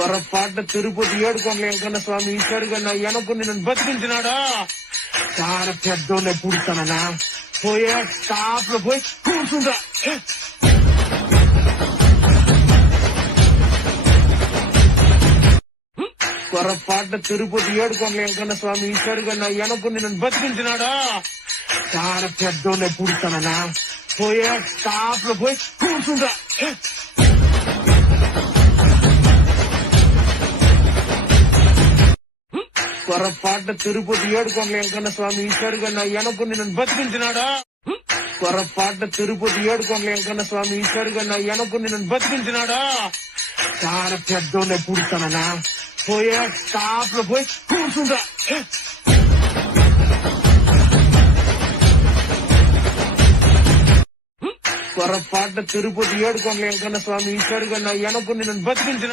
పొరపాటు తిరుపతి ఏడుకోండి వెంకన్న స్వామి ఈశ్వరుగా నా వెనకుని నన్ను బతికించినాడా. చాలా పెద్దోళ్ళే పుడతానన్నా. పోయే స్టాప్ లో పోయి కూర్చుంటా. పొరపాటు తిరుపతి ఏడుకోండి వెంకన్న స్వామి ఈశ్వరుగా నా వెనకుని నన్ను బతికించినాడా. చాలా పెద్దోళ్ళే పుడతానన్నా. పోయే స్టాప్ లో పోయి కూర్చుంటా. పొరపాటు తిరుపతి ఏడుకోండి వెంకన్న స్వామి ఈశ్వరుగా నా వెనకుని నన్ను బతికించినాడా. పొరపాటు తిరుపతి ఏడుకోండి వెంకన్న స్వామి ఈశ్వరుగా నా వెనకుని నన్ను బతికించినాడా. చాలా పెద్దోళ్ళే పుడతానన్నా. పోయే స్టాప్ లో పోయి కూర్చుంటా. పొరపాటు తిరుపతి ఏడుకోండి వెంకన్న స్వామి ఈశ్వరుగా నా వెనకుని నన్ను బతికించిన